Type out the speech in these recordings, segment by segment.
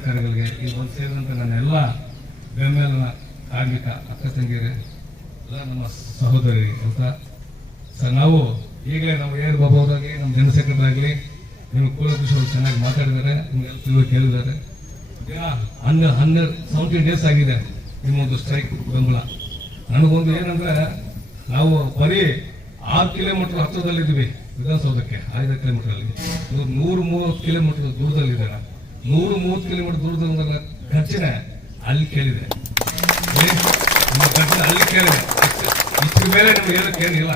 ಮೇಲಧಿಕಾರಿಗಳಿಗೆ ಈ ಒಂದು ಸೇರಿದಂತೆ ನನ್ನ ಎಲ್ಲ ಬೆಂಬಲಿನ ಕಾರ್ಮಿಕ ಅಕ್ಕ ತಂಗಿಯರೇ ಎಲ್ಲ ನಮ್ಮ ಸಹೋದರಿ ಅಂತ ಸರ್ ನಾವು ಈಗಲೇ ನಾವು ಏರ್ ಬಾಬು ಅವರಾಗಿ ನಮ್ಮ ಜನರಲ್ ಸೆಕ್ರೆಟರಿ ಆಗಲಿ ನಿಮ್ಗೆ ಕೂಲಕೃಷ್ಣ ಅವರು ಚೆನ್ನಾಗಿ ಮಾತಾಡಿದ್ದಾರೆ, ನಿಮ್ಗೆಲ್ಲ ತಿಳುವಳಿಕೆ ಹೇಳಿದ್ದಾರೆ. 17 ಡೇಸ್ ಆಗಿದೆ ನಿಮ್ಮೊಂದು ಸ್ಟ್ರೈಕ್ ಬೆಂಬಲ. ನನಗೊಂದು ಏನಂದ್ರೆ ನಾವು ಬರೀ 6 ಕಿಲೋಮೀಟರ್ ಹತ್ತಿರದಲ್ಲಿದ್ದೀವಿ ವಿಧಾನಸೌಧಕ್ಕೆ, 5 ಕಿಲೋಮೀಟರ್ ಅಲ್ಲಿ 130 ಕಿಲೋಮೀಟರ್ ದೂರದಲ್ಲಿದ್ದಾರೆ. 130 ಕಿಲೋಮೀಟರ್ ದೂರದಿಂದ ಖರ್ಚಿನ ಅಲ್ಲಿ ಕೇಳಿದೆ, ನಮ್ಮ ಖರ್ಚಿನ ಅಲ್ಲಿ ಕೇಳಿದೆ. ಇದ್ರ ಮೇಲೆ ನಿಮ್ಗೆ ಹೇಳಕ್ಕೆ ಏನಿಲ್ಲ,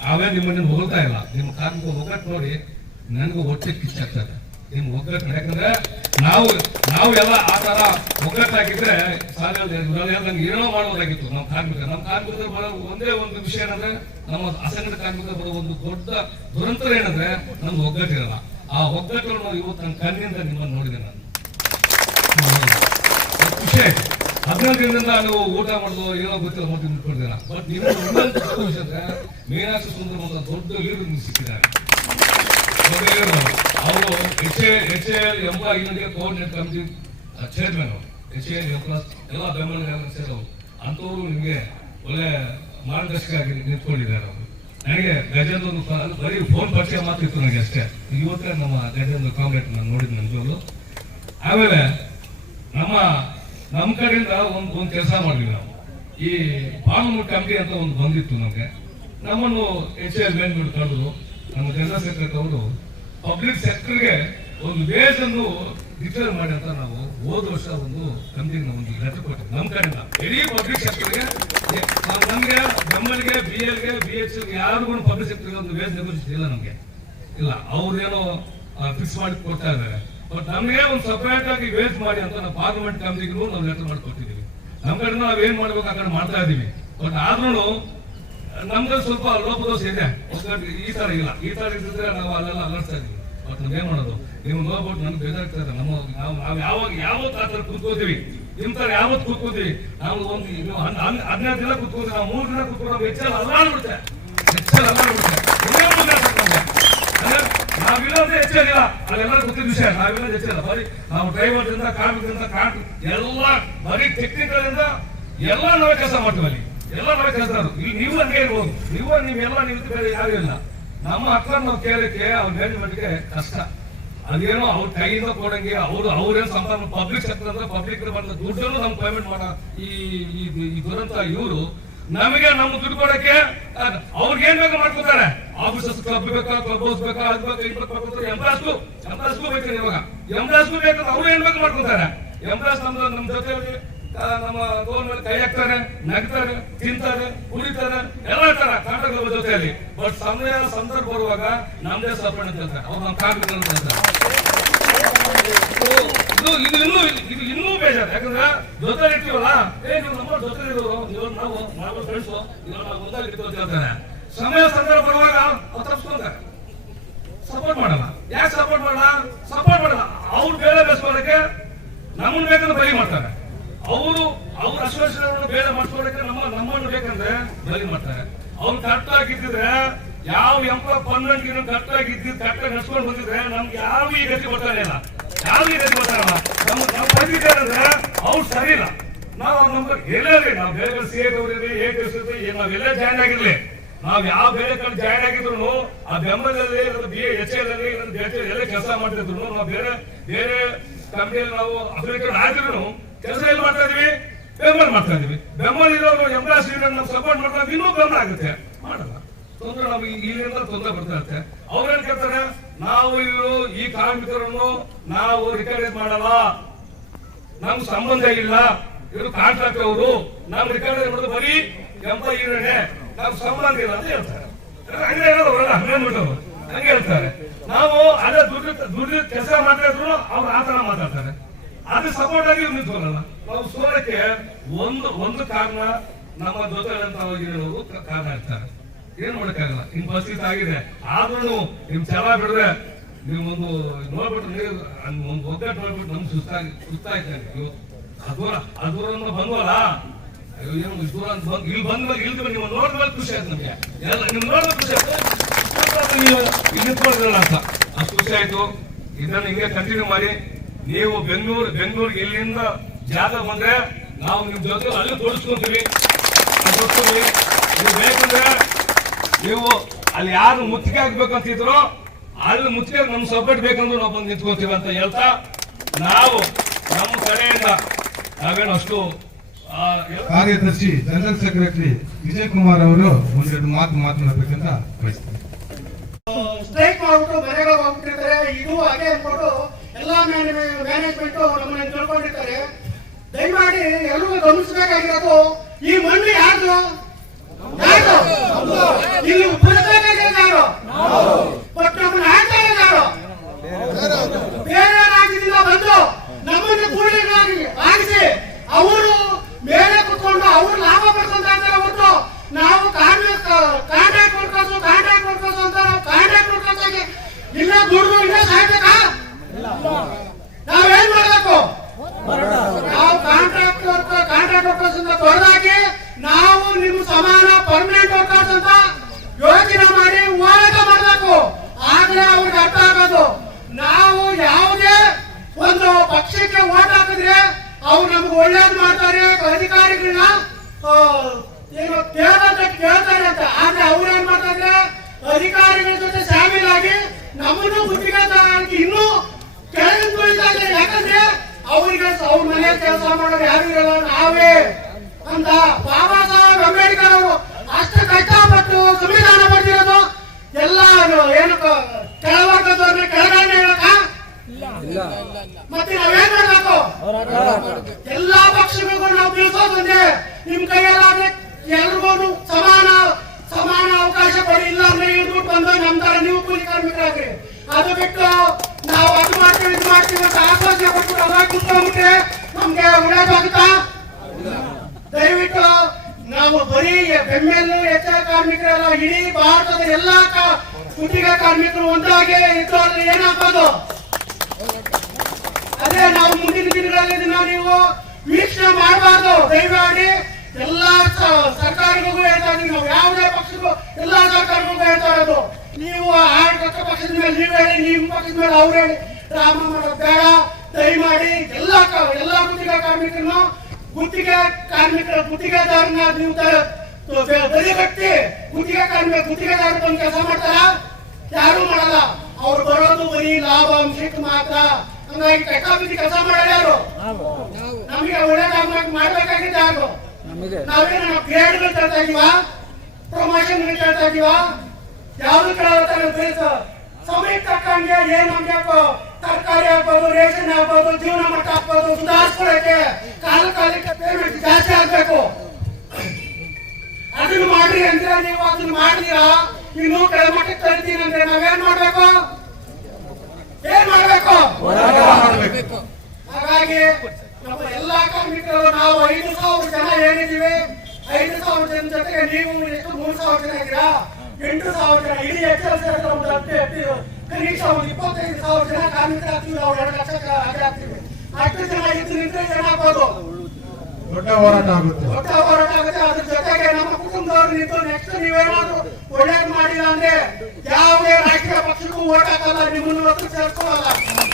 ನಾವೇ ನಿಮ್ಮನ್ನು ಹೊಗಳ್ತಾ ಇಲ್ಲ. ನಿಮ್ಮ ಕಾರ್ಮಿಕ ಒಗ್ಗಟ್ಟು ನೋಡಿ ನನಗೂ ಹೊಟ್ಟೆ ಕಿಚ್ಚಾಗ್ತದೆ ನಿಮ್ ಒಗ್ಗಟ್ಟು. ಯಾಕಂದ್ರೆ ನಾವು ಎಲ್ಲ ಆ ತರ ಒಗ್ಗಟ್ಟಾಗಿದ್ರೆ ನಂಗೆ ಏನೋ ಮಾಡೋದಾಗಿತ್ತು. ನಮ್ಮ ಕಾರ್ಮಿಕರು ಬರೋ ಒಂದೇ ಒಂದು ವಿಷಯ ಏನಂದ್ರೆ, ನಮ್ಮ ಅಸಂಘಟಿತ ಕಾರ್ಮಿಕರು ಬರೋ ಒಂದು ದೊಡ್ಡ ದುರಂತರ ಏನಂದ್ರೆ ನಮ್ಗೆ ಒಗ್ಗಟ್ಟಿರಲ್ಲ. ಆ ಒಗ್ಗಟ್ಟನ್ನು ಇವತ್ತು ನನ್ನ ಕಣ್ಣಿಂದ ನಿಮ್ಮನ್ನು ನೋಡಿದೆ ನಾನು, ಖುಷಿ ಆಯ್ತು. 15 ದಿನದಿಂದ ನೀವು ಊಟ ಮಾಡೋದು ಏನೋ ಗೊತ್ತಿಲ್ಲ ಮತ್ತೆ ನಿಂತ್ಕೊಂಡಿದ್ದೀರ. ಬಟ್ ನೀವು ವಿಷಯ ಅಂದ್ರೆ ಮೀನಾಕ್ಷಿ ಸುಂದರ ಒಂದು ದೊಡ್ಡ ಲೀಡರ್ ನಿಮ್ಗೆ ಸಿಕ್ಕಿದ್ದಾರೆ. ಅವರು HAL employee coordinate committee chairman, HAL employees ಎಲ್ಲ ಬೆಂಬಲ ಸೇರೋರು ಅಂತವರು ನಿಮಗೆ ಒಳ್ಳೆ ಮಾರ್ಗದರ್ಶಕ ಆಗಿ ನಿಂತ್ಕೊಂಡಿದ್ದಾರೆ. ಅವರು ನನಗೆ ಗಜೇಂದ್ರ ಒಂದು ಬರೀ ಫೋನ್ ಪರಿಚಯ ಮಾತಿತ್ತು ನನಗೆ ಅಷ್ಟೇ. ಇವತ್ತೇ ನಮ್ಮ ಗಜೇಂದ್ರ ಕಾಂಗ್ರೆಸ್ ನಾನು ನೋಡಿದ್ದು ನನಗೂ. ಆಮೇಲೆ ನಮ್ಮ ಕಡೆಯಿಂದ ಒಂದು ಕೆಲಸ ಮಾಡಿದ್ವಿ ನಾವು. ಈ ಪಾರ್ಲಿಮೆಂಟ್ ಕಮಿಟಿ ಅಂತ ಒಂದು ಬಂದಿತ್ತು ನಮಗೆ. ನಮ್ಮನ್ನು HAL ಮೇಲ್ಗಡೆ ಕರೆದ್ರು. ನಮ್ಮ ಜನರಲ್ ಸೆಕ್ರೆಟರಿ ಅವರು ಪಬ್ಲಿಕ್ ಸೆಕ್ಟರ್ಗೆ ಒಂದು ವೇಜ್ ಅನ್ನು ಡಿಕ್ಲೇರ್ ಮಾಡಿ ಅಂತ ನಾವು ಹೋದ ವರ್ಷ ಒಂದು ಕಮಿಟಿಗೆ ಒಂದು ಲೆಟರ್ ಕೊಟ್ಟಿದ್ವಿ. ನಮ್ಮ ಕಡೆಯಿಂದ ಇಡೀ ಪಬ್ಲಿಕ್ ಸೆಕ್ಟರ್ಗೆ, ನಮಗೆ ಬೆಂಬಲಿಗೆ BLಗೆ BHಗೆ ಯಾರಿಗೂ ಪಬ್ಲಿಕ್ ಸೆಕ್ಟರ್ಗೆ ಒಂದು ವೇಜ್ ನೆಗೋಸಿಯೇಷನ್ ಇಲ್ಲ, ನಮಗೆ ಇಲ್ಲ. ಅವ್ರೇನೋ ಫಿಕ್ಸ್ ಮಾಡಿ ಕೊಡ್ತಾ ಇದ್ದಾರೆ. ಬಟ್ ನಮಗೆ ಒಂದು ಸಪರೇಟ್ ಆಗಿ ವೇಜ್ ಮಾಡಿ ಅಂತ ನಾವು ಪಾರ್ಲಿಮೆಂಟ್ ಕಮಿಟಿಗೂ ನಾವು ಲೆಟರ್ ಮಾಡಿ ಕೊಟ್ಟಿದ್ದೀವಿ. ನಮ್ಮ ಕಡೆ ನಾವು ಏನ್ ಮಾಡ್ಬೇಕು ಆ ಕಡೆ ಮಾಡ್ತಾ ಇದೀವಿ. ಬಟ್ ಆದ್ರೂ ನಮ್ಗೆ ಸ್ವಲ್ಪ ಲೋಪದೋಷ ಇದೆ, ಈ ತರ ಇಲ್ಲ. ಈ ತರ ಇದ್ರೆ ನಾವು ಅಲ್ಲೆಲ್ಲ ಅಲರ್ಟ್ತಾ ಇದೀವಿ. ಬಟ್ ನಾವೇನ್ ಮಾಡೋದು, ನೀವು ನೋಡ್ಬಿಟ್ಟು ನನ್ಗೆ ಬೇಜಾರಾಗ್ತಾ ಇದೆ. ನಾವು ಯಾವತ್ತು ಆ ತರ ಕೂತ್ಕೋತೀವಿ, ನಿಮ್ ತರ ಯಾವತ್ತು ಕೂತ್ಕೋತೀವಿ. ನಾವು ಒಂದು 15 ದಿನ ಕೂತ್ಕೋತೀವಿ, ನಾವು 3 ದಿನ ಕೂತ್ಕೊಂಡು ನಾವು ಹೆಚ್ಚೆಲ್ಲ ಅಲ್ಲಾಡ್ಬಿಡುತ್ತೆ. ನಾವಿಲ್ಲದೆ ಹೆಚ್ಚಿಲ್ಲ, ಅಲ್ಲೆಲ್ಲ ಗೊತ್ತಿದ್ದ ವಿಷಯ. ನಾವಿಲ್ಲದೆ ಹೆಚ್ಚಿಲ್ಲ, ಬರೀ ನಾವು ಡ್ರೈವರ್ದಿಂದ ಕಾರ್ಮಿಕರಿಂದ ಎಲ್ಲ ಬರೀ ಟೆಕ್ನಿಕಲ್ ಎಲ್ಲ ನಾವೇ ಕೆಲಸ ಮಾಡ್ತೀವಿ. ಅಲ್ಲಿ ಎಲ್ಲ ನಾವೇ ಕೆಲಸ. ಇಲ್ಲಿ ನೀವು ಹಂಗೆ ಇರ್ಬೋದು, ನೀವೆಲ್ಲ ನಿಂತು ಬೇರೆ ಯಾರು ಇಲ್ಲ. ನಮ್ಮ ಹಕ್ಕ ನಾವು ಕೇಳಕ್ಕೆ ಅವ್ರ ಮ್ಯಾನೇಜ್ಮೆಂಟ್ಗೆ ಕಷ್ಟ. ಅದೇನೋ ಅವ್ರ ಕೈಯಿಂದ ಕೊಡಂಗೆ ಅವ್ರೇನು ಸಂಪಾದನೆ ಪಬ್ಲಿಕ್ ಸೆಕ್ಟರ್ ಅಂದ್ರೆ ಪಬ್ಲಿಕ್ ಬಂದ ದುಡ್ಡನ್ನು ನಮ್ಗೆ ಪೇಮೆಂಟ್ ಮಾಡೋ ಈ ದುರಂತ ಇವರು ನಮಗೆ ನಮ್ಮ ದುಡ್ಡು ಕೊಡಕ್ಕೆ ಅವ್ರಿಗೆ ಏನ್ ಬೇಕು ಮಾಡ್ಕೊತಾರೆ. ಆಫೀಸಸ್ ಕ್ಲಬ್ ಬೇಕಾ, ಕ್ಲಬ್ ಹೌಸ್ ಬೇಕಾ, ಅದು ಬೇಕಾ, ಎಂಪ್ಲಾಯ್ಸ್ಗೂ ಬೇಕು. ಇವಾಗ ಎಂಪ್ಲಾಯ್ಸ್ಗೂ ಬೇಕು, ಅವ್ರು ಏನ್ ಬೇಕು ಮಾಡ್ಕೊತಾರೆ. ಎಂಪ್ಲಾಯ್ಸ್ ನಮ್ಮ ಜೊತೆ ನಮ್ಮ ಗೌರ್ಮೆಂಟ್ ಕೈ ಹಾಕ್ತಾರೆ, ನಗ್ತಾರೆ, ತಿಂತಾರೆ, ಕುಡಿತಾರೆ, ಎಲ್ಲ ತರ ಕಾಂಟ್ರಾಕ್ಟ್ ಜೊತೆಯಲ್ಲಿ. ಬಟ್ ಸಮಯ ಸಂದರ್ಭ ಬರುವಾಗ ನಮ್ದೇ ಸಪೋರ್ಟ್ ಅಂತ ಹೇಳ್ತಾರೆ, ಅವ್ರು ನಮ್ಮ ಕಾರ್ಮಿಕ ಅಂತ ಹೇಳ್ತಾರೆ. ಇದು ಇನ್ನೂ ಬೇಜಾರು. ಯಾಕಂದ್ರೆ ಜೊತೆ ಇರ್ತೀವಲ್ಲ, ನೀವು ನಮ್ಮ ಜೊತೆ ಇರೋರು, ನಾವು ಫ್ರೆಂಡ್ಸು, ನಾವು ಮುಂದಾಗಿ ಇರ್ತೀವಿ ಅಂತ ಹೇಳ್ತಾರೆ. ಸಮಯ ಸಂದರ್ಭ ಬರುವಾಗ ಅವ್ರು ತಪ್ಪಿಸ್ಕೊಂತಾರೆ, ಸಪೋರ್ಟ್ ಮಾಡಲ್ಲ. ಯಾಕೆ ಸಪೋರ್ಟ್ ಮಾಡಲ್ಲ? ಅವ್ರು ಬೇರೆ ಬೆಳೆಸ್ಕೊಳ್ಳೋಕೆ ನಮ್ಮನ್ನು ಬೇಕಂದ್ರೆ ಬಲಿ ಮಾಡ್ತಾರೆ. ಅವ್ರ ಅಸೋಸಿಯೇಷನ್ ಬೇರೆ ಮಾಡ್ಕೊಳ್ಳೋಕೆ ನಮ್ಮನ್ನು ಬೇಕಂದ್ರೆ ಬಲಿ ಮಾಡ್ತಾರೆ. ಅವ್ರು ಕರೆಕ್ಟ್ ಆಗಿದ್ದಿದ್ರೆ, ಯಾವ ಪರ್ಮನೆಂಟ್ ಕರೆಕ್ಟ್ ಆಗಿದ್ದು ಕರೆಕ್ಟಾಗಿ ನಡ್ಸ್ಕೊಂಡು ಬಂದಿದ್ರೆ ನಮ್ಗೆ ಯಾವ ಈ ಗತಿ ಬರ್ತಾನೆ ಇಲ್ಲ. ನಮ್ಮ ಪರಿಸ್ಥಿತಿ ಏನಂದ್ರೆ ಅವ್ರು ಸರಿ ಇಲ್ಲ. ನಾವು ನಮ್ಗೆ ಎಲ್ಲೇ ನಾವು ಬೇರೆ ಸಿಎ ನಾವೆಲ್ಲೇ ಜಾಯ್ನ್ ಆಗಿರ್ಲಿ, ನಾವ್ ಯಾವ ಬೇರೆ ಕಡೆ ಜಾಯ್ನ್ ಆಗಿದ್ರು ಆ ಬೆಂಬಲದಲ್ಲಿ HAL ಎಲ್ಲ ಕೆಲಸ ಮಾಡ್ತಿದ್ರು. ನಾವು ಬೇರೆ ಕಂಪನಿಯಲ್ಲಿ ನಾವು ಅಫಿಲಿಯೇಟೆಡ್ ಆಗಿದ್ರು ಕೆಲಸ ಎಲ್ಲಿ ಮಾಡ್ತಾ ಇದೀವಿ, ಬೆಂಬಲ ಮಾಡ್ತಾ ಇದೀವಿ. ಬೆಂಬಲ ಇರೋರು ಎಂಪ್ಲಾಯ್ಸ್ ನಾವು ಸಪೋರ್ಟ್ ಮಾಡ್ಕೊಂಡು ಇನ್ನೂ ಬೆಂಬಲ ಆಗುತ್ತೆ. ಮಾಡಲ್ಲ, ತೊಂದರೆ ನಮ್ಗೆ ಇಲ್ಲಿಂದ ತೊಂದರೆ ಬರ್ತಾ ಇರುತ್ತೆ. ಅವ್ರೇನ್ ಕೇಳ್ತಾರೆ, ನಾವು ಇವರು ಈ ಕಾರ್ಮಿಕರನ್ನು ನಾವು ರಿಕಗ್ನೈಸ್ ಮಾಡಲ್ಲ, ನಮ್ಗೆ ಸಂಬಂಧ ಇಲ್ಲ, ಇವರು ಕಾಂಟ್ರಾಕ್ಟ್ ಅವರು, ನಮ್ ರಿಕಗ್ನೈಸ್ ಮಾಡೋದು ಬರೀ ಎಂಪ್ಲಾಯಿನೇ, ನಮ್ಗೆ ಸಂಬಂಧ ಇಲ್ಲ ಅಂತ ಹೇಳ್ತಾರೆ. ಹಂಗೆ ಹೇಳ್ತಾರೆ. ನಾವು ಅದೇ ದುಡ್ಡು ಕೆಲಸ ಮಾಡ್ತಾ ಇದ್ರು ಅವ್ರು ಆ ತರ ಮಾತಾಡ್ತಾರೆ. ಅದು ಸಪೋರ್ಟ್ ಆಗಿ ನಿಂತ್ಕೊಳ್ಳಲ್ಲ. ನಾವು ಸೋಲಕ್ಕೆ ಒಂದು ಕಾರಣ ನಮ್ಮ ಜೊತೆ ಕಾರಣ ಇರ್ತಾರೆ. ಏನ್ ಮಾಡಕ್ಕಾಗಲ್ಲ, ನಿಮ್ ಪರಿಸ್ಥಿತಿ ಆಗಿದೆ. ಆದ್ರೂ ನಿಮ್ ಛಲ ಬಿಡದೆ ನೀವೊಂದು ನೋಡ್ಬಿಟ್ರೆ ಒಂದು ಒಗ್ಗಟ್ಟು ನೋಡ್ಬಿಟ್ಟು ನಮ್ಗೆ ಸುಸ್ತಾಯ್ತಾರೆ. ಅದೂರನ್ನ ಬಂದ್ವಲ್ಲ, ಏನು ದೂರ ಅಂತ ಬಂದು ಇಲ್ಲಿ ಬಂದ್ಮೇಲೆ ಇಲ್ದ ನೀವು ನೋಡಿದ್ಮೇಲೆ ಖುಷಿ ಆಯ್ತು ನಮ್ಗೆ. ಎಲ್ಲ ನಿಮ್ ನೋಡಿದ್ರೆ ಖುಷಿ ಆಯ್ತು, ನೀವು ಇಲ್ಲಿ ನಿಂತ್ಕೊಳ್ರಲ್ಲ ಅಂತ ಅಷ್ಟು ಖುಷಿ ಆಯ್ತು. ಇದನ್ನ ಹಿಂಗೆ ಕಂಟಿನ್ಯೂ ಮಾಡಿ. ನೀವು ಬೆಂಗಳೂರಿಗೆ ಇಲ್ಲಿಂದ ಜಾಗ ಬಂದ್ರೆ ನಾವು ನಿಮ್ ಜೊತೆ ಅಲ್ಲಿ ತೋರಿಸ್ಕೊಂತೀವಿ. ನೀವು ಬೇಕಂದ್ರೆ ನೀವು ಅಲ್ಲಿ ಯಾರು ಮುತ್ತಿಗೆ ಆಗ್ಬೇಕಂತಿದ್ರು ಅಲ್ಲಿ ಮುತ್ತಿಗೆ ನಮ್ ಸಪೋರ್ಟ್ ಬೇಕಂದ್ರೆ ನಾವು ಬಂದು ನಿಂತ್ಕೋತೀವಿ ಅಂತ ಹೇಳ್ತಾ ನಾವು ನಮ್ಮ ಕಡೆಯಿಂದ ನಾವೇನು ಅಷ್ಟು ಕಾರ್ಯದರ್ಶಿ ಜನರಲ್ ಸೆಕ್ರೆಟರಿ ವಿಜಯ್ ಕುಮಾರ್ ಅವರು ಒಂದೆರಡು ಮಾತನಾಡಬೇಕಂತ ಬಯಸ್ತಾರೆ. ಸ್ಟ್ರೈಕ್ ಮಾಡ್ಬಿಟ್ಟು ಮನೆಗಳು ಹೋಗ್ಬಿಟ್ಟಿರ್ತಾರೆ. ಇದು ಹಾಗೆ ಅನ್ಕೊಂಡು ಎಲ್ಲಾ ಮ್ಯಾನೇಜ್ಮೆಂಟ್ ನಮ್ಮನ್ನ ತಿಳ್ಕೊಂಡಿರ್ತಾರೆ. ದಯಮಾಡಿ ಎಲ್ಲರೂ ಗಮನಿಸಬೇಕಾಗಿರೋದು ಈ ಮಣ್ಣು ಯಾರು ಇಲ್ಲಿ ಬದುಕಬೇಕಾಗಿರೋದು ಯಾರು, ಬಟ್ ನಮ್ಮನ್ನ ಆಡ್ತಾ ಇರೋದು ಯಾರು? ಬೇರೆ ರಾಜ್ಯದಿಂದ ಬಂದು ನಮ್ಮನ್ನು ಕೂಡಲಿಗಾಗಿ ಆಗಿಸಿ ಅವರು ಮೇಲೆ ಕುತ್ಕೊಂಡು ಅವ್ರು ಲಾಭ ಪಡ್ಕೊಂತ ಇದ್ದಾರೆ ಹೊರತು ನಾವು ಕಾಂಟ್ರಾಕ್ಟ್ ವರ್ಕರ್ಸ್ ಅಂತ ನಾವು ಕಾಂಟ್ರಾಕ್ಟ್ ವರ್ಕರ್ಸ್ ಇಲ್ಲ ದುಡ್ಡು ಇಲ್ಲ ಸಾಯ್ಬೇಕಾ? ನಾವೇನ್ ಮಾಡಬೇಕು? ನಾವು ಕಾಂಟ್ರಾಕ್ಟ್ ವರ್ಕರ್ಸ್ ಅಂತ ತೊಡೆದಾಕಿ ನಾವು ನಿಮ್ ಸಮಾನ ಪರ್ಮನೆಂಟ್ ವರ್ಕರ್ಸ್ ಅಂತ ಯೋಚನೆ ಮಾಡಿ ಹೋರಾಟ ಮಾಡಬೇಕು. ಆದ್ರೆ ಅವ್ರಿಗೆ ಅರ್ಥ ಆಗೋದು ನಾವು ಯಾವುದೇ ಒಂದು ಪಕ್ಷಕ್ಕೆ ಓಟ್ ಹಾಕಿದ್ರೆ ಅವ್ರು ನಮ್ಗೆ ಒಳ್ಳೇದು ಮಾಡ್ತಾರೆ, ಅಧಿಕಾರಿಗಳನ್ನ ಏನು ಕೇಳ್ತಾರೆ ಅಂತ. ಆದ್ರೆ ಅವ್ರು ಏನ್ ಮಾಡ್ತಾರೆ, ಅಧಿಕಾರಿಗಳ ಜೊತೆ ಶಾಮೀಲಾಗಿ ನಮ್ಮನ್ನು ಬುದ್ಧಿಗಾರರಿಗೆ ಇನ್ನೂ ಕೆಳಗಿನ ತುಳಿತಾರೆ. ಯಾಕಂದ್ರೆ ಅವ್ರಿಗೆ ಅವ್ರ ಮನೆ ಕೆಲಸ ಮಾಡೋರು ಯಾರು ಇರಲ್ಲ, ನಾವೇ ಅಂತ. ಬಾಬಾ ಸಾಹೇಬ್ ಅಂಬೇಡ್ಕರ್ ಅವರು ಅಷ್ಟು ಕಷ್ಟಪಟ್ಟು ಸಂವಿಧಾನ ಬರೆದಿರೋದು ಎಲ್ಲ ಏನು ಕೆಳವರ್ಗದವ್ರನ್ನ ಕೆಳಗಡೆ ಹೇಳಕ ಮತ್ತೆ ನಾವೇನ್ ಮಾಡ್ಬೇಕು? ಎಲ್ಲಾ ಪಕ್ಷಗಳಿಗೂ ನಾವು ತಿಳಿಸೋದಂದ್ರೆ ನಿಮ್ ಕೈಯಲ್ಲಾದ್ರೆ ಎಲ್ರಿಗೂ ಸಮಾನ ಅವಕಾಶ ಕೊಡಿ. ಇಲ್ಲ ಅಂದ್ರೆ ಇಳ್ಬಿಟ್ಟು ಬಂದು ನಮ್ ತರ ನೀವು ಕೂಲಿ ಕಾರ್ಮಿಕರಾಗ್ರಿ. ಅದು ಬಿಟ್ಟು ನಾವು ಅದು ಮಾಡ್ತೀವಿ ಇದು ಮಾಡ್ತೀವಿ ಅಂತ ಆಶ್ವಾಸನೆ ಕೊಟ್ಟು ಅವಾಗ ಕುತ್ಕೊಂಡ್ಬಿಟ್ರೆ ನಮ್ಗೆ ಒಳ್ಳೇದಾಗುತ್ತಾ? ದಯವಿಟ್ಟು ನಾವು ಬರೀ ಬೆಮ್ಮೆಲ್ಲು ಹೆಚ್ಚಳ ಕಾರ್ಮಿಕರೆಲ್ಲ ಇಡೀ ಭಾರತದ ಎಲ್ಲಾ ಗುತ್ತಿಗೆ ಕಾರ್ಮಿಕರು ಒಂದಾಗಿ ಇದ್ದವ್ರಲ್ಲಿ ಏನಾಗ್ಬೋದು? ಅದೇ ನಾವು ಮುಂದಿನ ದಿನಗಳಲ್ಲಿ ನೀವು ವೀಕ್ಷಣೆ ಮಾಡಬಾರ್ದು. ದಯಮಾಡಿ ಎಲ್ಲಾ ಸರ್ಕಾರಗಳಿಗೂ ಹೇಳ್ತಾ ಇದೀವಿ, ನಾವು ಯಾವುದೇ ಪಕ್ಷಕ್ಕೂ ಎಲ್ಲಾ ಸರ್ಕಾರಗಳಿಗೂ ಹೇಳ್ತಾ ಇರೋದು, ನೀವು ಆಡಳಿತ ಪಕ್ಷದ ಮೇಲೆ ನೀವು ಹೇಳಿ, ನಿಮ್ಮ ಪಕ್ಷದ ಮೇಲೆ ಅವ್ರು ಹೇಳಿ ಡ್ರಾಮಾ ಮಾಡೋದು ಬೇಡ. ದಯಮಾಡಿ ಎಲ್ಲಾ ಗುತ್ತಿಗೆ ಕಾರ್ಮಿಕರನ್ನು ಗುತ್ತಿಗೆದಾರನ್ನ ನೀವು ಬದಿಗಟ್ಟಿ ಗುತ್ತಿಗೆದಾರ ಬಂದು ಕೆಲಸ ಮಾಡ್ತಾರ? ಯಾರು ಮಾಡಲ್ಲ. ಅವ್ರು ಬರೋದು ಬರೀ ಲಾಭ ಅಂಶಕ್ಕೆ ಮಾತ್ರ. ಹಂಗಾಗಿ ಕಟ್ಟಾಬಿದ್ದಿ ಕೆಲಸ ಮಾಡೋದು ಯಾರು? ನಮಗೆ ಒಳ್ಳೇದಾಗ ಮಾಡ್ಬೇಕಾಗಿದ್ದ ಯಾರು? ನಾವೇನು ಗ್ರೇಡ್ಗಳು ಕೇಳ್ತಾ ಇದೀವ, ಪ್ರಮೋಷನ್ ಕೇಳ್ತಾ ಇದೀವ? ಯಾವ್ದು ಕೇಳೋ ಸಮಯಕ್ಕೆ ತಕ್ಕಂಗೆ ಏನ್ ನಮ್ಗೆ ತರಕಾರಿ ಆಗ್ಬೋದು, ರೇಷನ್ ಆಗ್ಬೋದು, ಜೀವನ ಮಟ್ಟ ಆಗ್ಬೋದು ಸುಧಾರಿಸ್ಕೊಳ್ಳಕ್ಕೆ ಕಾಲಕ್ಕೆ ಪೇಮೆಂಟ್ ಜಾಸ್ತಿ ಆಗ್ಬೇಕು. ಅದನ್ನು ಮಾಡ್ರಿ ಅಂದ್ರೆ ನೀವು ಅದನ್ನ ಮಾಡಿದೀರಾ, ಇನ್ನೂ ಕೆಳಮಟ್ಟಕ್ಕೆ ತರ್ತೀನಿ ಅಂದ್ರೆ ನಾವೇನ್ ಮಾಡ್ಬೇಕು? ಹಾಗಾಗಿ ನಮ್ಮ ಎಲ್ಲಾ ಕಾರ್ಮಿಕರು ನಾವು 5,000 ಜನ ಏನಿದ್ದೀವಿ, 5,000 ಜನ ಜೊತೆಗೆ ನೀವು ಎಷ್ಟು 3,000 ಜನ ಇದ್ದೀರಾ, 8,000 ಜನ. ಇಡೀ ಕನಿಷ್ಠ ಒಂದು 25,000 ಜನ ಕಾರ್ಮಿಕರಾಗ್ತೀವಿ. ನಾವು 2 ಲಕ್ಷಕ್ಕೆ ಆಗ್ತೀವಿ. ಅಷ್ಟು ಜನ ಇದ್ದು ನಿಂತ್ರೆ ಏನಾಗ್ಬೋದು? ದೊಡ್ಡ ಹೋರಾಟ ಆಗುತ್ತೆ. ಅದ್ರ ಜೊತೆಗೆ ನಮ್ಮ ಕುಟುಂಬದವ್ರು ನಿಂತು ನೆಕ್ಸ್ಟ್ ನೀವೇನಾದ್ರು ಒಳ್ಳೇದು ಮಾಡಿಲ್ಲ ಅಂದ್ರೆ ಯಾವುದೇ ರಾಜಕೀಯ ಪಕ್ಷಕ್ಕೂ ಓಟ್ ಹಾಕಲ್ಲ, ನಿಮ್ಮನ್ನು ಹೊತ್ತು ಸೇರ್ಕೊಳ್ಳಲ್ಲ.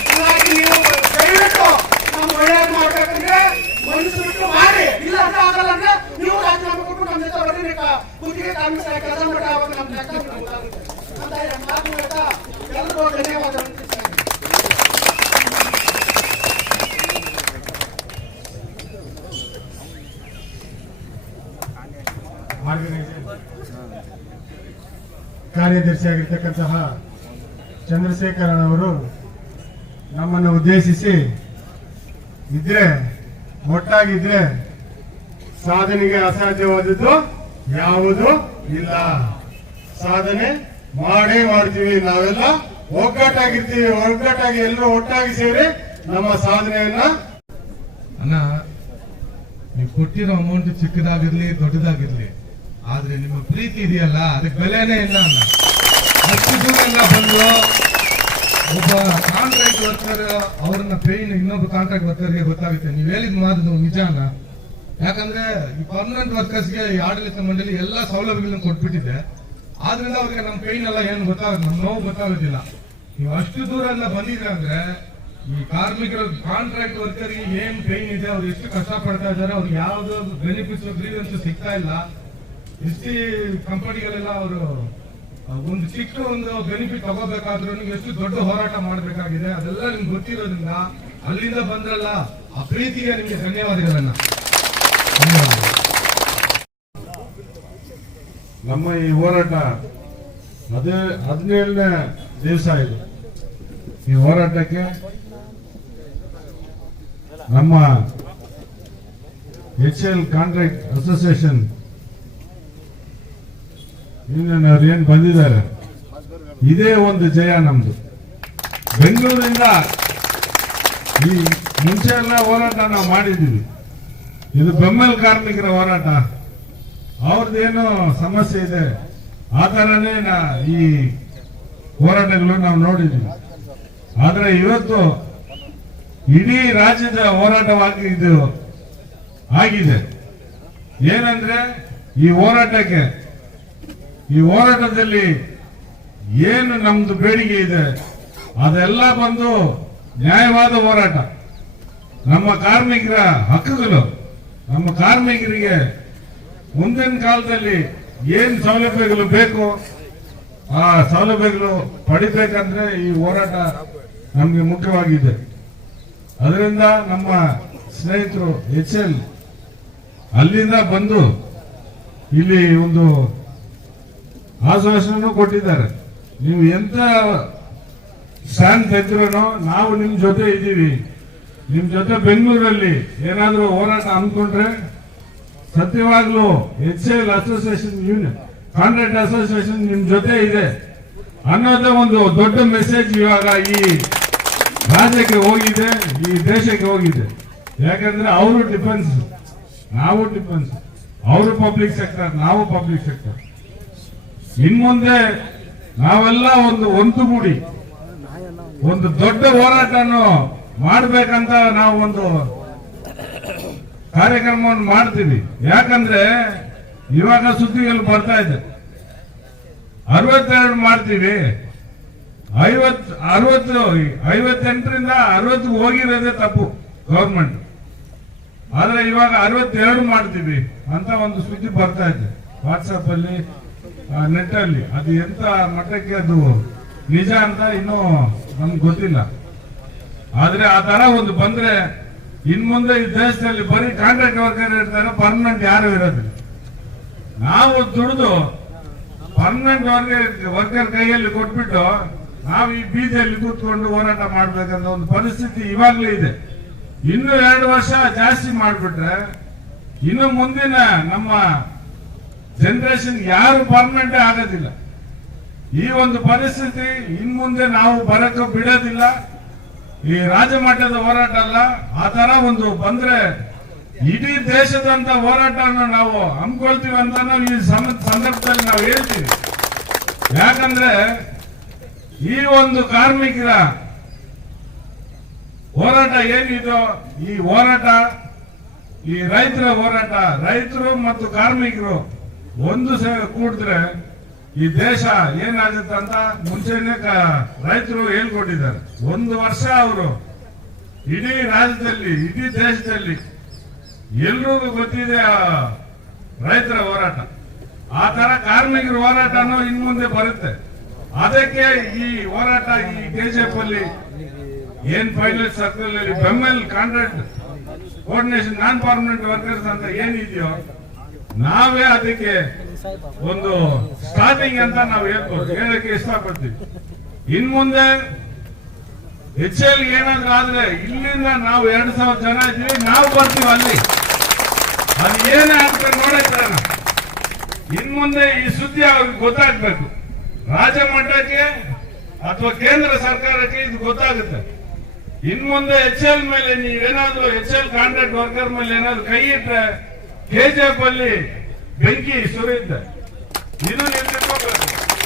ಹೀಗಾಗಿ ನೀವು ದಯವಿಟ್ಟು ನಾವು ಒಳ್ಳೇದು ಮಾಡ್ಬೇಕಂದ್ರೆ ಮನಸ್ಸು ಬಿಟ್ಟು ಮಾಡಿ. ಇಲ್ಲ ಅಂತ ಆಗಲ್ಲ ಅಂದ್ರೆ ನೀವು ರಾಜೀನಾಮೆ ಕೊಟ್ಟು ನಮ್ಮ ಜೊತೆ ಬರೀ ಗುತ್ತಿಗೆ ಕಾರ್ಮಿಕರ ಕೆಲಸ ಮಾಡಿ ಆವಾಗ ನಮ್ಮ ಲೆಕ್ಕ ಗೊತ್ತಾಗುತ್ತೆ ಅಂತ ಮಾತು ಹೇಳ್ತಾ ಎಲ್ರಿಗೂ ಧನ್ಯವಾದಗಳು. ಕಾರ್ಯದರ್ಶಿಯಾಗಿರ್ತಕ್ಕಂತಹ ಚಂದ್ರಶೇಖರನ್ ಅವರು ನಮ್ಮನ್ನು ಉದ್ದೇಶಿಸಿ ಒಟ್ಟಾಗಿದ್ರೆ ಸಾಧನೆಗೆ ಅಸಾಧ್ಯವಾದದ್ದು ಯಾವುದೂ ಇಲ್ಲ, ಸಾಧನೆ ಮಾಡೇ ಮಾಡ್ತೀವಿ, ನಾವೆಲ್ಲ ಒಗ್ಗಟ್ಟಾಗಿರ್ತೀವಿ, ಒಗ್ಗಟ್ಟಾಗಿ ಎಲ್ಲರೂ ಒಟ್ಟಾಗಿ ಸೇರಿ ನಮ್ಮ ಸಾಧನೆಯನ್ನ. ಅಣ್ಣ, ನೀವು ಕೊಟ್ಟಿರೋ ಅಮೌಂಟ್ ಚಿಕ್ಕದಾಗಿರ್ಲಿ ದೊಡ್ಡದಾಗಿರ್ಲಿ, ಆದ್ರೆ ನಿಮ್ಮ ಪ್ರೀತಿ ಇದೆಯಲ್ಲ ಅದಕ್ಕೆ ಬೆಲೆನೇ ಇಲ್ಲ ಅಣ್ಣ. ಅಷ್ಟು ದೂರ ಎಲ್ಲ ಬಂದು ಒಬ್ಬ ಕಾಂಟ್ರಾಕ್ಟ್ ವರ್ಕರ್ ಅವ್ರನ್ನ ಪೇನ್ ಇನ್ನೊಬ್ಬ ಕಾಂಟ್ರಾಕ್ಟ್ ವರ್ಕರ್ಗೆ ಗೊತ್ತಾಗುತ್ತೆ. ನೀವು ಹೇಳಿದ ಮಾತು ನಿಜ ಅಣ್ಣ. ಯಾಕಂದ್ರೆ ಈ ಪರ್ಮನೆಂಟ್ ವರ್ಕರ್ಸ್ಗೆ ಆಡಳಿತ ಮಂಡಳಿ ಎಲ್ಲಾ ಸೌಲಭ್ಯಗಳನ್ನು ಕೊಟ್ಬಿಟ್ಟಿದೆ. ಆದ್ರಿಂದ ಅವ್ರಿಗೆ ನಮ್ಮ ಪೇನ್ ಎಲ್ಲ ಏನು ಗೊತ್ತಾಗುತ್ತೆ, ನಮ್ಮ ನೋವು ಗೊತ್ತಾಗೋದಿಲ್ಲ. ನೀವು ಅಷ್ಟು ದೂರ ಎಲ್ಲ ಬಂದಿದ್ರೆ ಅಂದ್ರೆ ಈ ಕಾರ್ಮಿಕರ ಕಾಂಟ್ರಾಕ್ಟ್ ವರ್ಕರ್ಗೆ ಏನ್ ಪೇನ್ ಇದೆ, ಅವ್ರು ಎಷ್ಟು ಕಷ್ಟ ಪಡ್ತಾ ಇದ್ದಾರೆ, ಅವ್ರಿಗೆ ಯಾವ್ದು ಬೆನಿಫಿಟ್ಸ್ ಗ್ರೀವೆನ್ಸ್ ಸಿಗ್ತಾ ಇಲ್ಲ. ಎಷ್ಟೇ ಕಂಪನಿಗಳೆಲ್ಲ ಅವರು ಒಂದು ಚಿಕ್ಕ ಒಂದು ಬೆನಿಫಿಟ್ ತಗೋಬೇಕಾದ್ರೂ ಎಷ್ಟು ದೊಡ್ಡ ಹೋರಾಟ ಮಾಡಬೇಕಾಗಿದೆ. ಅದೆಲ್ಲ ನಿಮ್ಗೆ ಗೊತ್ತಿರೋದ್ರಿಂದ ಅಲ್ಲಿಂದ ಬಂದ್ರಲ್ಲ, ಆ ಪ್ರೀತಿಗೆ ನಿಮ್ಗೆ ಧನ್ಯವಾದಗಳನ್ನ. ನಮ್ಮ ಈ ಹೋರಾಟ 17ನೇ ದಿವಸ ಇದು. ಈ ಹೋರಾಟಕ್ಕೆ ನಮ್ಮ HL ಕಾಂಟ್ರಾಕ್ಟ್ ಅಸೋಸಿಯೇಷನ್ ಯೂನಿಯನ್ ಅವ್ರು ಏನ್ ಬಂದಿದ್ದಾರೆ, ಇದೇ ಒಂದು ಜಯ ನಮ್ದು. ಬೆಂಗಳೂರಿಂದ ಈ ಮುಂಚೆ ಎಲ್ಲ ಹೋರಾಟ ನಾವು ಮಾಡಿದ್ದೀವಿ. ಇದು ಬೆಂಬಲ ಕಾರ್ಮಿಕರ ಹೋರಾಟ, ಅವ್ರದ್ದೇನೋ ಸಮಸ್ಯೆ ಇದೆ, ಆ ತರನೇ ಈ ಹೋರಾಟಗಳು ನಾವು ನೋಡಿದ್ದೀವಿ. ಆದ್ರೆ ಇವತ್ತು ಇಡೀ ರಾಜ್ಯದ ಹೋರಾಟವಾಗಿ ಇದು ಆಗಿದೆ. ಏನಂದ್ರೆ ಈ ಹೋರಾಟದಲ್ಲಿ ಏನು ನಮ್ದು ಬೇಡಿಕೆ ಇದೆ ಅದೆಲ್ಲ ಬಂದು ನ್ಯಾಯವಾದ ಹೋರಾಟ. ನಮ್ಮ ಕಾರ್ಮಿಕರ ಹಕ್ಕುಗಳು, ನಮ್ಮ ಕಾರ್ಮಿಕರಿಗೆ ಮುಂದಿನ ಕಾಲದಲ್ಲಿ ಏನ್ ಸೌಲಭ್ಯಗಳು ಬೇಕು ಆ ಸೌಲಭ್ಯಗಳು ಪಡಿಬೇಕಂದ್ರೆ ಈ ಹೋರಾಟ ನಮ್ಗೆ ಮುಖ್ಯವಾಗಿದೆ. ಅದರಿಂದ ನಮ್ಮ ಸ್ನೇಹಿತರು HL ಅಲ್ಲಿಂದ ಬಂದು ಇಲ್ಲಿ ಒಂದು ಆಶ್ವಾಸನೆ ಕೊಟ್ಟಿದ್ದಾರೆ. ನೀವು ಎಂತ ಸ್ಟ್ಯಾಂಡ್ ತೆಗೆದ್ರೂ ನಾವು ನಿಮ್ ಜೊತೆ ಇದ್ದೀವಿ, ನಿಮ್ ಜೊತೆ ಬೆಂಗಳೂರಲ್ಲಿ ಏನಾದ್ರೂ ಹೋರಾಟ ಅನ್ಕೊಂಡ್ರೆ ಸತ್ಯವಾಗ್ಲೂ HL association union contract association ನಿಮ್ ಜೊತೆ ಇದೆ ಅನ್ನೋದೇ ಒಂದು ದೊಡ್ಡ ಮೆಸೇಜ್ ಇವಾಗ ಈ ರಾಜ್ಯಕ್ಕೆ ಹೋಗಿದೆ, ಈ ದೇಶಕ್ಕೆ ಹೋಗಿದೆ. ಯಾಕಂದ್ರೆ ಅವರು ಡಿಫೆನ್ಸ್, ನಾವು ಡಿಫೆನ್ಸ್, ಅವರು ಪಬ್ಲಿಕ್ ಸೆಕ್ಟರ್, ನಾವು ಪಬ್ಲಿಕ್ ಸೆಕ್ಟರ್. ಇನ್ಮುಂದೆ ನಾವೆಲ್ಲ ಒಂದುಗೂಡಿ ಒಂದು ದೊಡ್ಡ ಹೋರಾಟವನ್ನು ಮಾಡ್ಬೇಕಂತ ನಾವು ಒಂದು ಕಾರ್ಯಕ್ರಮವನ್ನು ಮಾಡ್ತೀವಿ. ಯಾಕಂದ್ರೆ ಇವಾಗ ಸುದ್ದಿಗಳು ಬರ್ತಾ ಇದೆ 62 ಮಾಡ್ತೀವಿ, 58ರಿಂದ 60 ಹೋಗಿರೋದೇ ತಪ್ಪು ಗೌರ್ಮೆಂಟ್. ಆದ್ರೆ ಇವಾಗ 62 ಮಾಡ್ತೀವಿ ಅಂತ ಒಂದು ಸುದ್ದಿ ಬರ್ತಾ ಇದೆ ವಾಟ್ಸಪ್ ಅಲ್ಲಿ, ನೆಟ್ ಅಲ್ಲಿ. ಅದು ಎಂತ ಮಟ್ಟಕ್ಕೆ ಅದು ನಿಜ ಅಂತ ಇನ್ನೂ ನಮ್ಗೆ ಗೊತ್ತಿಲ್ಲ. ಆದ್ರೆ ಆ ತರ ಒಂದು ಬಂದ್ರೆ ಇನ್ಮುಂದೆ ಈ ದೇಶದಲ್ಲಿ ಬರೀ ಕಾಂಟ್ರಾಕ್ಟ್ ವರ್ಕರ್ ಇರ್ತಾರೆ, ಪರ್ಮನೆಂಟ್ ಯಾರು ಇರೋದಿಲ್ಲ. ನಾವು ದುಡಿದು ಪರ್ಮನೆಂಟ್ ವರ್ಕರ್ ಕೈಯಲ್ಲಿ ಕೊಟ್ಬಿಟ್ಟು ನಾವು ಈ ಬೀದಿಯಲ್ಲಿ ಕೂತ್ಕೊಂಡು ಹೋರಾಟ ಮಾಡ್ಬೇಕಂತ ಒಂದು ಪರಿಸ್ಥಿತಿ ಇವಾಗ್ಲೇ ಇದೆ. ಇನ್ನು 2 ವರ್ಷ ಜಾಸ್ತಿ ಮಾಡ್ಬಿಟ್ರೆ ಇನ್ನು ಮುಂದಿನ ನಮ್ಮ ಜನರೇಷನ್ ಯಾರು ಪರ್ಮನೆಂಟ್ ಆಗೋದಿಲ್ಲ. ಈ ಒಂದು ಪರಿಸ್ಥಿತಿ ಇನ್ಮುಂದೆ ನಾವು ಬರಕ್ಕೆ ಬಿಡೋದಿಲ್ಲ. ಈ ರಾಜ್ಯ ಮಟ್ಟದ ಹೋರಾಟ ಅಲ್ಲ, ಆ ತರ ಒಂದು ಬಂದ್ರೆ ಇಡೀ ದೇಶದಂತ ಹೋರಾಟವನ್ನು ನಾವು ಹಮ್ಮಿಕೊಳ್ತೀವಿ ಅಂತ ನಾವು ಈ ಸಂದರ್ಭದಲ್ಲಿ ನಾವು ಹೇಳ್ತೀವಿ. ಯಾಕಂದ್ರೆ ಈ ಒಂದು ಕಾರ್ಮಿಕರ ಹೋರಾಟ ಏನಿದೋ ಈ ಹೋರಾಟ, ಈ ರೈತರ ಹೋರಾಟ, ರೈತರು ಮತ್ತು ಕಾರ್ಮಿಕರು ಒಂದು ಕೂಡಿದ್ರೆ ಈ ದೇಶ ಏನಾಗುತ್ತೆ ಅಂತ ಮುಂಚೆನೆ ರೈತರು ಹೇಳ್ಕೊಟ್ಟಿದ್ದಾರೆ. 1 ವರ್ಷ ಅವರು ಇಡೀ ರಾಜ್ಯದಲ್ಲಿ, ಇಡೀ ದೇಶದಲ್ಲಿ ಎಲ್ರಿಗೂ ಗೊತ್ತಿದೆ ರೈತರ ಹೋರಾಟ. ಆ ತರ ಕಾರ್ಮಿಕರ ಹೋರಾಟನೂ ಇನ್ಮುಂದೆ ಬರುತ್ತೆ. ಅದಕ್ಕೆ ಈ ಹೋರಾಟ ಈ KGF ಅಲ್ಲಿ ಏನ್ ಫೈನಲ್ ಸರ್ಕಲ್ ಅಲ್ಲಿ ಬೆಂಬಲ್ contract coordination non permanent workers ಅಂತ ಏನಿದೆಯೋ ನಾವೇ ಅದಕ್ಕೆ ಒಂದು ಸ್ಟಾರ್ಟಿಂಗ್ ಅಂತ ನಾವು ಹೇಳಕ್ಕೆ ಇಷ್ಟಪಡ್ತೀವಿ. ಇನ್ಮುಂದೆ HL ಏನಾದ್ರೂ ಆದ್ರೆ ಇಲ್ಲಿಂದ ನಾವು 2000 ಜನ ಇದ್ದೀವಿ, ನಾವು ಬರ್ತೀವಿ ಅಲ್ಲಿ. ಅದು ಏನೇ ಆಗ್ತದೆ ನೋಡೈತಾರ. ಇನ್ಮುಂದೆ ಈ ಸುದ್ದಿ ಅವ್ರಿಗೆ ಗೊತ್ತಾಗ್ಬೇಕು, ರಾಜ್ಯ ಮಟ್ಟಕ್ಕೆ ಅಥವಾ ಕೇಂದ್ರ ಸರ್ಕಾರಕ್ಕೆ ಇದು ಗೊತ್ತಾಗುತ್ತೆ. ಇನ್ಮುಂದೆ HL ಮೇಲೆ ನೀವೇನಾದ್ರೂ HL ಕಾಂಟ್ರಾಕ್ಟ್ ವರ್ಕರ್ ಮೇಲೆ ಏನಾದ್ರು ಕೈ ಇಟ್ರೆ KGF ಅಲ್ಲಿ ಬೆಂಕಿ ಸುರಿಯುತ್ತೆ. ಇದು ನಿಲ್ಸಿರ್ಬೇಕು.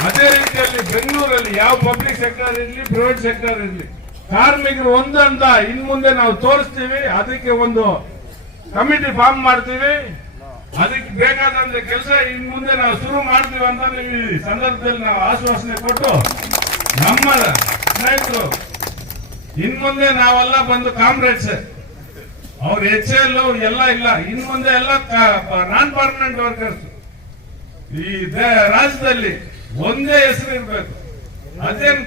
ಅದೇ ರೀತಿಯಲ್ಲಿ ಬೆಂಗಳೂರಲ್ಲಿ ಯಾವ ಪಬ್ಲಿಕ್ ಸೆಕ್ಟರ್ ಇರ್ಲಿ, ಪ್ರೈವೇಟ್ ಸೆಕ್ಟರ್ ಇರ್ಲಿ, ಕಾರ್ಮಿಕರು ಒಂದಂತ ಇನ್ಮುಂದೆ ನಾವು ತೋರಿಸ್ತೀವಿ. ಅದಕ್ಕೆ ಒಂದು ಕಮಿಟಿ ಫಾರ್ಮ್ ಮಾಡ್ತೀವಿ. ಅದಕ್ಕೆ ಬೇಕಾದಂತ ಕೆಲಸ ಇನ್ಮುಂದೆ ನಾವು ಶುರು ಮಾಡ್ತೀವಿ ಅಂತ ನೀವು ಈ ಸಂದರ್ಭದಲ್ಲಿ ನಾವು ಆಶ್ವಾಸನೆ ಕೊಟ್ಟು ನಮ್ಮ ಸ್ನೇಹಿತರು ಇನ್ ಮುಂದೆ ನಾವೆಲ್ಲ ಬಂದು ಕಾಮ್ರೇಡ್ಸ್, ಅವ್ರ HL ಎಲ್ಲ ಇಲ್ಲ. ಇನ್ ಮುಂದೆ ಎಲ್ಲ ನಾನ್ ಪರ್ಮನೆಂಟ್ ವರ್ಕರ್ಸ್. ಈ ರಾಜ್ಯದಲ್ಲಿ ಒಂದೇ ಹೆಸರು ಇರ್ಬೇಕು, ಅದೇನ್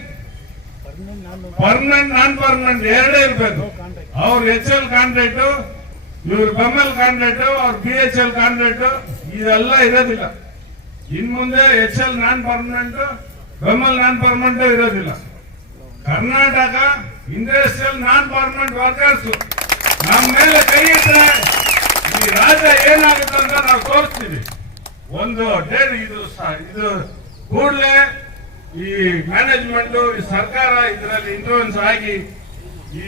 ಪರ್ಮನೆಂಟ್ ನಾನ್ ಪರ್ಮನೆಂಟ್ ಎರಡೇ ಇರ್ಬೇಕು. ಅವ್ರ HL ಕಾಂಟ್ರಾಕ್ಟ್, ಇವ್ರ ಬೆಂಬಲ್ ಕಾಂಟ್ರಾಕ್ಟ್, ಅವ್ರ BHL ಕಾಂಟ್ರಾಕ್ಟ್ ಇದೆಲ್ಲ ಇರೋದಿಲ್ಲ. ಇನ್ ಮುಂದೆ HL ನಾನ್ ಪರ್ಮನೆಂಟ್, ಬೆಂಬಲ್ ನಾನ್ ಪರ್ಮನೆಂಟ್ ಇರೋದಿಲ್ಲ. Karnataka industrial non permanent workers ನಮ್ಮ ಮೇಲೆ ಕೈ ಇಟ್ರೆ ಈ ರಾಜ್ಯ ಏನಾಗುತ್ತೆ ಅಂತ ನಾವು ತೋರಿಸ್ತೀವಿ. ಒಂದು ಡೇಟ್ ಇದು ಕೂಡಲೇ ಈ ಮ್ಯಾನೇಜ್ಮೆಂಟ್, ಈ ಸರ್ಕಾರ ಇದರಲ್ಲಿ ಇನ್ಫ್ಲೂಯೆನ್ಸ್ ಆಗಿ ಈ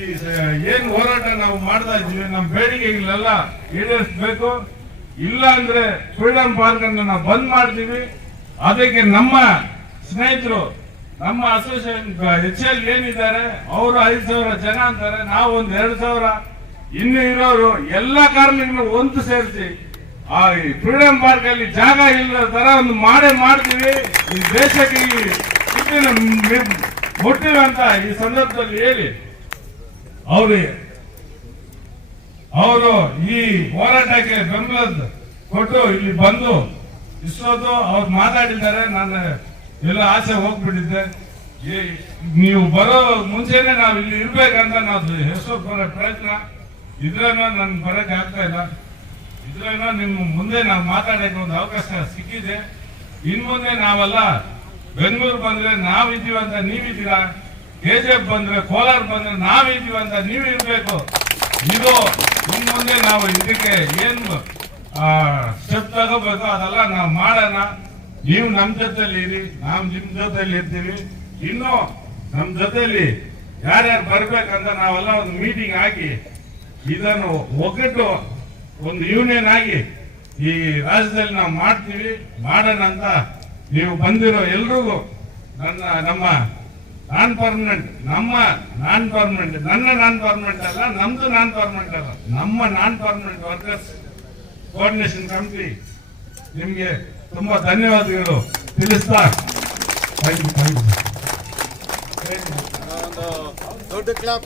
ಏನ್ ಹೋರಾಟ ನಾವು ಮಾಡ್ತಾ ಇದ್ದೀವಿ, ನಮ್ಮ ಬೇಡಿಕೆಗಳೆಲ್ಲ ಈಡೇರಿಸಬೇಕು. ಇಲ್ಲ ಅಂದ್ರೆ ಫ್ರೀಡಂ ಪಾರ್ಕ್ ಅನ್ನು ನಾವು ಬಂದ್ ಮಾಡ್ತೀವಿ. ಅದಕ್ಕೆ ನಮ್ಮ ಸ್ನೇಹಿತರು, ನಮ್ಮ ಅಸೋಸಿಯೇಷನ್ HL ಏನಿದ್ದಾರೆ ಅವರು 5,000 ಜನ ಅಂತಾರೆ, ನಾವು ಒಂದು 2,000, ಇನ್ನು ಇರೋರು ಎಲ್ಲ ಕಾರ್ಮಿಕರು ಒಂದು ಸೇರಿಸಿ ಆ ಫ್ರೀಡಂ ಪಾರ್ಕ್ ಅಲ್ಲಿ ಜಾಗ ಇಲ್ಲದ ತರ ಒಂದು ಮಾಡ್ತೀವಿ. ಈ ದೇಶಕ್ಕೆ ಈ ಸ್ಥಿತಿನ ಮುಟ್ಟಿವೆ ಅಂತ ಈ ಸಂದರ್ಭದಲ್ಲಿ ಹೇಳಿ ಅವರು ಈ ಹೋರಾಟಕ್ಕೆ ಬೆಂಬಲ ಕೊಟ್ಟು ಇಲ್ಲಿ ಬಂದು ಇಷ್ಟೊತ್ತು ಅವ್ರು ಮಾತಾಡಿದ್ದಾರೆ. ನಾನು ಎಲ್ಲ ಆಸೆ ಹೋಗ್ಬಿಟ್ಟಿದ್ದೆ. ನೀವು ಬರೋ ಮುಂಚೆನೆ ನಾವು ಇಲ್ಲಿ ಇರ್ಬೇಕಂತ ನಾವು ಎಷ್ಟೊತ್ತು ಬರೋ ಪ್ರಯತ್ನ ಇದ್ರೇನೋ ನನ್ ಬರಕ್ ಆಗ್ತಾ ಇಲ್ಲ. ಇದ್ರೇನೋ ನಿಮ್ಮ ಮುಂದೆ ನಾವು ಮಾತಾಡಕ್ಕೆ ಒಂದು ಅವಕಾಶ ಸಿಕ್ಕಿದೆ. ಇನ್ ಮುಂದೆ ನಾವೆಲ್ಲ ಬೆಂಗಳೂರು ಬಂದ್ರೆ ನಾವಿದ್ದೀವಿ ಅಂತ ನೀವಿದ್ದೀರಾ, KGF ಬಂದ್ರೆ, ಕೋಲಾರ ಬಂದ್ರೆ ನಾವಿದ್ದೀವಿ ಅಂತ ನೀವು ಇರ್ಬೇಕು. ಇದು ಇನ್ ಮುಂದೆ ನಾವು ಇದಕ್ಕೆ ಏನು ಸ್ಟೆಪ್ ತಗೋಬೇಕು ಅದೆಲ್ಲ ನಾವು ಮಾಡೋಣ. ನೀವು ನಮ್ಮ ಜೊತೆಲಿ ಇರಿ, ನಾವು ನಿಮ್ ಜೊತೆಲಿ ಇರ್ತೀವಿ. ಇನ್ನು ನಮ್ಮ ಜೊತೆಲಿ ಯಾರ್ಯಾರು ಬರ್ಬೇಕಂತ ನಾವೆಲ್ಲ ಒಂದು ಮೀಟಿಂಗ್ ಹಾಕಿ ಇದನ್ನು ಒಗ್ಗಟ್ಟು ಒಂದು ಯೂನಿಯನ್ ಆಗಿ ಈ ರಾಜ್ಯದಲ್ಲಿ ನಾವು ಮಾಡ್ತೀವಿ, ಮಾಡೋಣ ಅಂತ ನೀವು ಬಂದಿರೋ ಎಲ್ರಿಗೂ ನಮ್ಮ ನಾನ್ ಪರ್ಮನೆಂಟ್, ನನ್ನ ನಾನ್ ಪರ್ಮನೆಂಟ್ ಅಲ್ಲ, ನಮ್ದು ನಾನ್ ಪರ್ಮನೆಂಟ್ ಅಲ್ಲ, ನಮ್ಮ ನಾನ್ ಪರ್ಮನೆಂಟ್ ವರ್ಕರ್ಸ್ ಕೋಆರ್ಡಿನೇಷನ್ ಕಮಿಟಿ ನಿಮ್ಗೆ ತುಂಬಾ ಧನ್ಯವಾದಗಳು ತಿಳಿಸ್ತಾ ಥ್ಯಾಂಕ್ ಯು. ದೊಡ್ಡ ಕ್ಲಾಪ್